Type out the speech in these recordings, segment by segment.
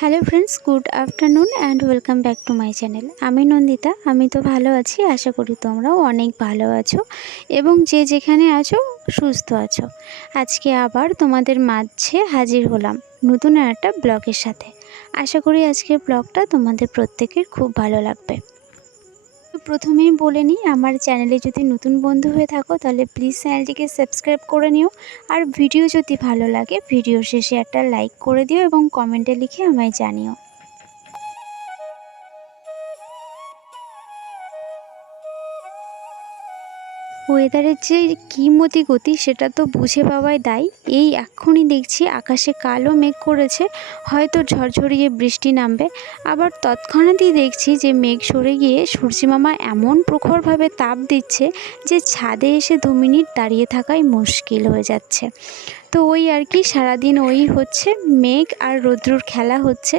Hello friends good afternoon and welcome back to my channel আমি নন্দিতা, আমি তো ভালো আছি, আশা করি তোমরাও অনেক ভালো আছো এবং যে যেখানে আছো, সুস্থ আছো। আজকে আবার তোমাদের মাঝে হাজির হলাম নতুন একটা ব্লগের সাথে। আশা করি আজকের ব্লগটা তোমাদের প্রত্যেকের খুব ভালো লাগবে। প্রথমেই বলে নিই, আমার চ্যানেলে যদি নতুন বন্ধু হয়ে থাকো, তাহলে প্লিজ চ্যানেলটিকে সাবস্ক্রাইব করে নিও। আর ভিডিও যদি ভালো লাগে ভিডিও শেষে একটা লাইক করে দিও এবং কমেন্টে লিখে আমায় জানিও। ওয়েদারের যে কী মতি গতি সেটা তো বুঝে পাওয়াই দায়। এই এক্ষুনি দেখছি আকাশে কালো মেঘ করেছে, হয়তো ঝরঝরিয়ে বৃষ্টি নামবে। আবার তৎক্ষণাৎই দেখছি যে মেঘ সরে গিয়ে সূর্যিমামা এমন প্রখরভাবে তাপ দিচ্ছে যে ছাদে এসে দু মিনিট দাঁড়িয়ে থাকাই মুশকিল হয়ে যাচ্ছে। তো ওই আর কি, সারাদিন ওই হচ্ছে মেঘ আর রৌদ্রুর খেলা হচ্ছে।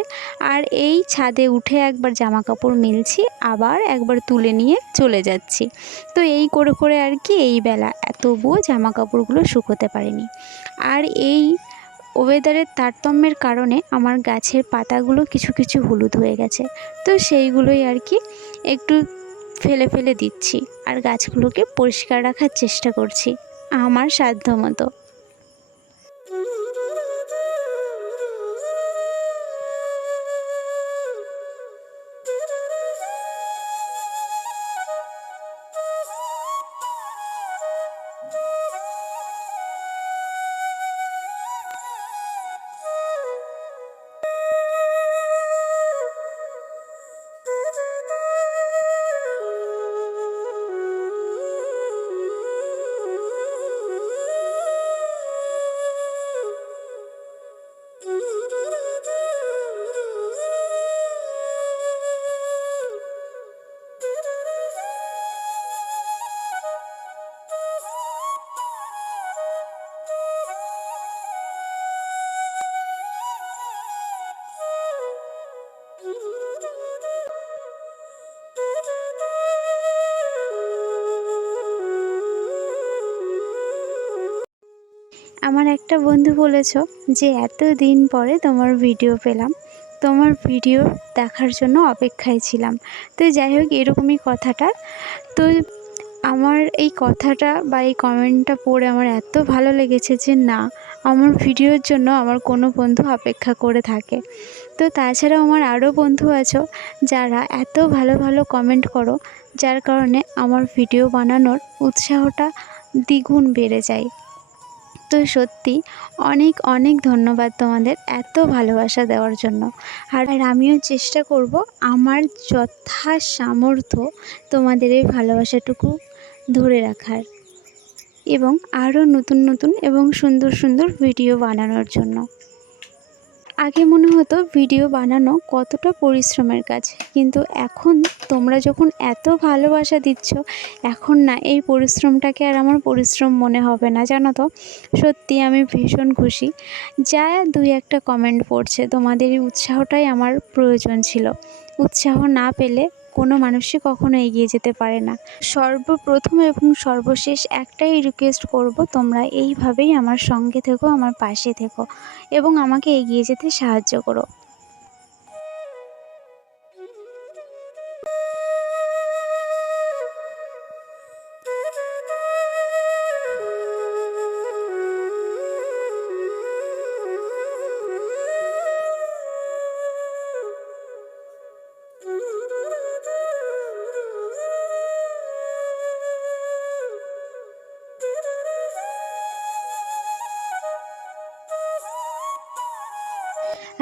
আর এই ছাদে উঠে একবার জামা কাপড় মিলছি, আবার একবার তুলে নিয়ে চলে যাচ্ছি। তো এই করে করে আর কি এই বেলা, তবুও জামা কাপড়গুলো শুকোতে পারিনি। আর এই ওয়েদারের তারতম্যের কারণে আমার গাছের পাতাগুলো কিছু কিছু হলুদ হয়ে গেছে। তো সেইগুলোই আর কি একটু ফেলে ফেলে দিচ্ছি। আর গাছগুলোকে পরিষ্কার রাখার চেষ্টা করছি, আমার সাধ্য মতো আমার একটা বন্ধু বলেছ যে এত দিন পরে তোমার ভিডিও পেলাম। তোমার ভিডিও দেখার জন্য অপেক্ষায় ছিলাম। তো যাই হোক, এরকমই কথাটা। তো আমার এই কথাটা বা এই কমেন্টটা পড়ে আমার এত ভালো লেগেছে যে না, আমার ভিডিওর জন্য আমার কোনো বন্ধু অপেক্ষা করে থাকে। তো তাছাড়াও আমার আরও বন্ধু আছো যারা এত ভালো ভালো কমেন্ট করো, যার কারণে আমার ভিডিও বানানোর উৎসাহটা দ্বিগুণ বেড়ে যায়। তো সত্যি অনেক অনেক ধন্যবাদ তোমাদের এত ভালোবাসা দেওয়ার জন্য। আর আমিও চেষ্টা করব আমার যথা সামর্থ্য তোমাদের এই ভালোবাসাটুকু ধরে রাখার এবং আরও নতুন নতুন এবং সুন্দর সুন্দর ভিডিও বানানোর জন্য। আগে মনে হতো ভিডিও বানানো কতটা পরিশ্রমের কাজ, কিন্তু এখন তোমরা যখন এত ভালোবাসা দিচ্ছ, এখন না, এই পরিশ্রমটাকে আর আমার পরিশ্রম মনে হবে না, জানো তো? সত্যি আমি ভীষণ খুশি। যা দুই একটা কমেন্ট পড়ছে, তোমাদের এই উৎসাহটাই আমার প্রয়োজন ছিল। উৎসাহ না পেলে কোনো মানুষই কখনো এগিয়ে যেতে পারে না। সর্বপ্রথম এবং সর্বশেষ একটাই রিকোয়েস্ট করব, তোমরা এইভাবেই আমার সঙ্গে থেকো, আমার পাশে থেকো এবং আমাকে এগিয়ে যেতে সাহায্য করো।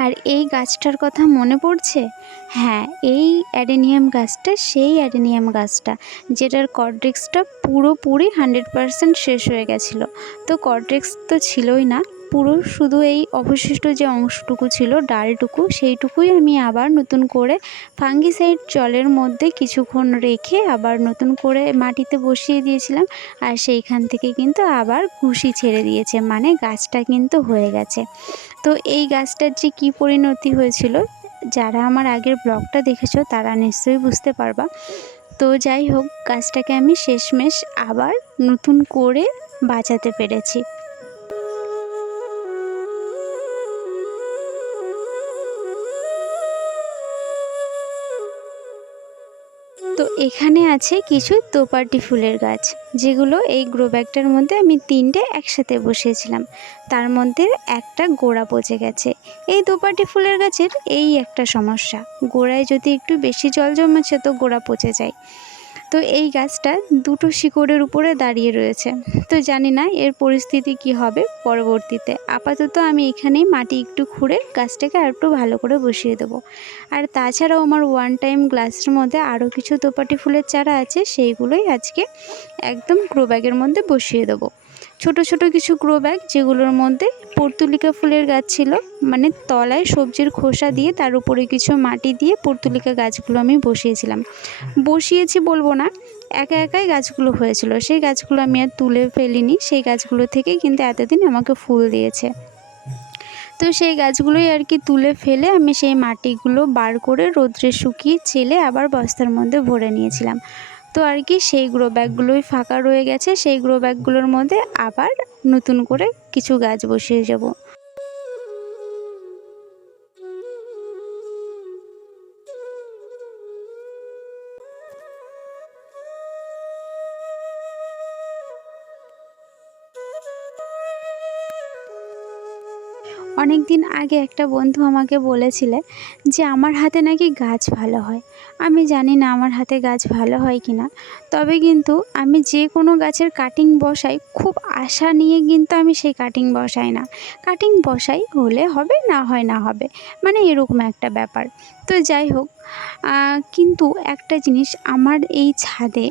আর এই গাছটার কথা মনে পড়ছে? হ্যাঁ এই অ্যাডেনিয়াম গাছটা সেই অ্যাডেনিয়াম গাছটা, যেটার কড্রিক্সটা পুরোপুরি হান্ড্রেড পারসেন্ট শেষ হয়ে গেছিল। তো কড্রিক্স তো ছিলই না। পুরো শুধু এই অবশিষ্ট যে অংশটুকু ছিল, ডালটুকু, সেইটুকুই আমি আবার নতুন করে ফাঙ্গিসাইড জলের মধ্যে কিছুক্ষণ রেখে আবার নতুন করে মাটিতে বসিয়ে দিয়েছিলাম। আর সেইখান থেকে কিন্তু আবার কুশি ছেড়ে দিয়েছে মানে গাছটা কিন্তু হয়ে গেছে। তো এই গাছটার যে কী পরিণতি হয়েছিল, যারা আমার আগের ব্লগটা দেখেছ তারা নিশ্চয়ই বুঝতে পারবা। তো যাই হোক, গাছটাকে আমি শেষমেশ আবার নতুন করে বাঁচাতে পেরেছি। এখানে আছে কিছু তোপার্টি ফুলের গাছ, যেগুলো এই গ্রো ব্যাগটার মধ্যে আমি তিনটে একসাথে বসিয়েছিলাম। তার মধ্যে একটা গোড়া পচে গেছে। এই দোপাটি ফুলের গাছের এই একটা সমস্যা, গোড়ায় যদি একটু বেশি জল জমেছে তো গোড়া পচে যায়। তো এই গাছটা দুটো শিকড়ের উপরে দাঁড়িয়ে রয়েছে। তো জানি না এর পরিস্থিতি কি হবে পরবর্তীতে। আপাতত আমি এখানেই মাটি একটু খুঁড়ে গাছটাকে আর একটু ভালো করে বসিয়ে দেবো। আর তাছাড়াও আমার ওয়ান টাইম গ্লাসের মধ্যে আরও কিছু দোপাটি ফুলের চারা আছে, সেইগুলোই আজকে একদম গ্রো ব্যাগের মধ্যে বসিয়ে দেবো। ছোট ছোট কিছু গ্রো ব্যাগ যেগুলোর মধ্যে পর্তুলিকা ফুলের গাছ ছিল। মানে তলায় সবজির খোসা দিয়ে তার উপরে কিছু মাটি দিয়ে পর্তুলিকা গাছগুলো আমি বসিয়েছিলাম। বসিয়েছি বলব না, একা একাই গাছগুলো হয়েছিল। সেই গাছগুলো আমি আর তুলে ফেলিনি, সেই গাছগুলো থেকেই কিন্তু এতদিন আমাকে ফুল দিয়েছে। তো সেই গাছগুলোই আর কি তুলে ফেলে আমি সেই মাটিগুলো বার করে রোদ্রে শুকিয়ে চেলে আবার বস্তার মধ্যে ভরে নিয়েছিলাম। তো আর কি, সেই গ্রো ব্যাগগুলোই ফাঁকা রয়ে গেছে, সেই গ্রো ব্যাগগুলোর মধ্যে আবার নতুন করে কিছু গাছ বসিয়ে যাব অনেক দিন আগে একটা বন্ধু আমাকে বলেছিলে যে আমার হাতে নাকি গাছ ভালো হয়। আমি জানি না আমার হাতে গাছ ভালো হয় কি না তবে কিন্তু আমি যে কোনো গাছের কাটিং বসাই, খুব আশা নিয়ে কিন্তু আমি সেই কাটিং বসাই না। কাটিং বসাই হলে হবে, না হয় না হবে। মানে এরকম একটা ব্যাপার। তো যাই হোক কিন্তু একটা জিনিস, আমার এই ছাদে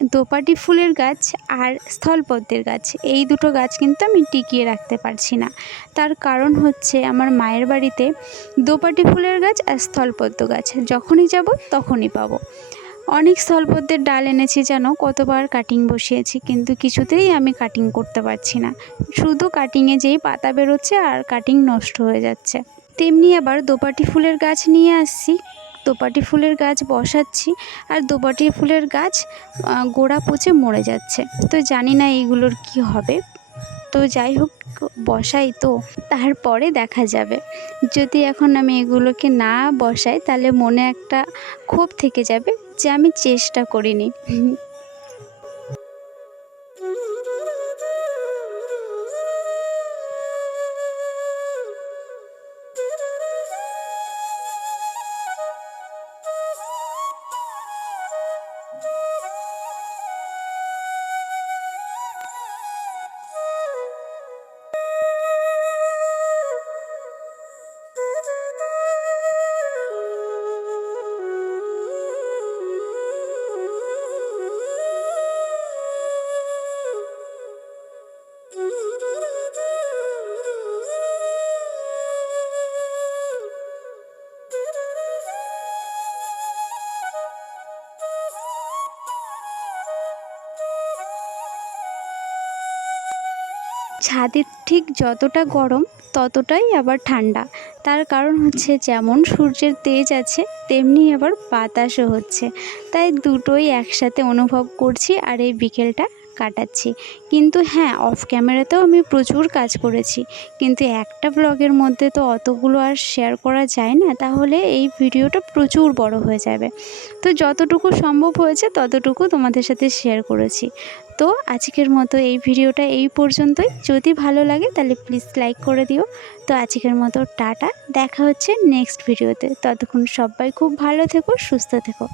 দোপাটি ফুলের গাছ আর স্থলপদ্মের গাছ, এই দুটো গাছ কিন্তু আমি টিকিয়ে রাখতে পারছি না। তার কারণ হচ্ছে আমার মায়ের বাড়িতে দোপাটি ফুলের গাছ আর স্থলপদ্ম গাছ, যখনই যাব তখনই পাবো। অনেক স্থলপদ্মের ডাল এনেছি যেন, কতবার কাটিং বসিয়েছি, কিন্তু কিছুতেই আমি কাটিং করতে পারছি না। শুধু কাটিংয়ে যেই পাতা বেরোচ্ছে আর কাটিং নষ্ট হয়ে যাচ্ছে। তেমনি আবার দোপাটি ফুলের গাছ নিয়ে আসছি। দোপাটি ফুলের গাছ বসাচ্ছি আর দোপাটি ফুলের গাছ গোড়া পচে মরে যাচ্ছে। তো জানি না এইগুলোর কি হবে। তো যাই হোক, বসাই তো। তারপরে দেখা যাবে। যদি এখন আমি এগুলোকে না বসাই, তাহলে মনে একটা ক্ষোভ থেকে যাবে যে আমি চেষ্টা করিনি। ছাদের ঠিক যতটা গরম, ততটাই আবার ঠান্ডা। তার কারণ হচ্ছে যেমন সূর্যের তেজ আছে, তেমনি আবার বাতাসও হচ্ছে। তাই দুটোই একসাথে অনুভব করছি আর এই বিকেলটা কাটাচ্ছি। কিন্তু হ্যাঁ অফ ক্যামেরাতেও আমি প্রচুর কাজ করেছি। কিন্তু একটা ব্লগের মধ্যে তো অতগুলো আর শেয়ার করা যায় না, তাহলে এই ভিডিওটা প্রচুর বড় হয়ে যাবে। তো যতটুকু সম্ভব হয়েছে, ততটুকু তোমাদের সাথে শেয়ার করেছি। তো আজকের মতো এই ভিডিওটা এই পর্যন্তই। যদি ভালো লাগে, তাহলে প্লিজ লাইক করে দিও। তো আজকের মতো টাটা। দেখা হচ্ছে নেক্সট ভিডিওতে ততক্ষণ সবাই খুব ভালো থেকো, সুস্থ থেকো।